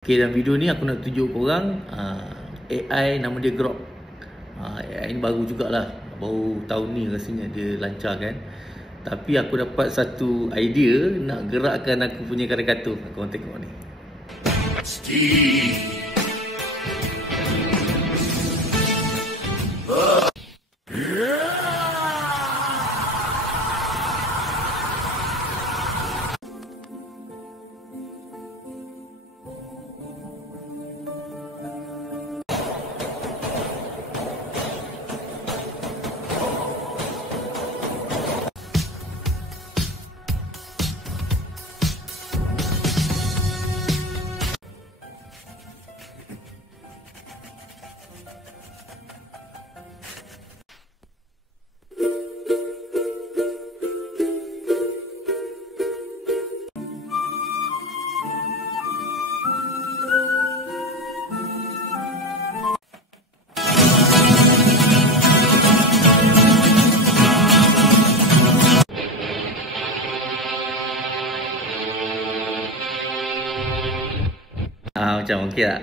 Okay, dalam video ni aku nak tunjuk korang AI nama dia Grok. AI ni baru jugalah, baru tahun ni rasanya dia lancarkan. Tapi aku dapat satu idea nak gerakkan aku punya karikatur. Korang tengok ni. Macam okey tak?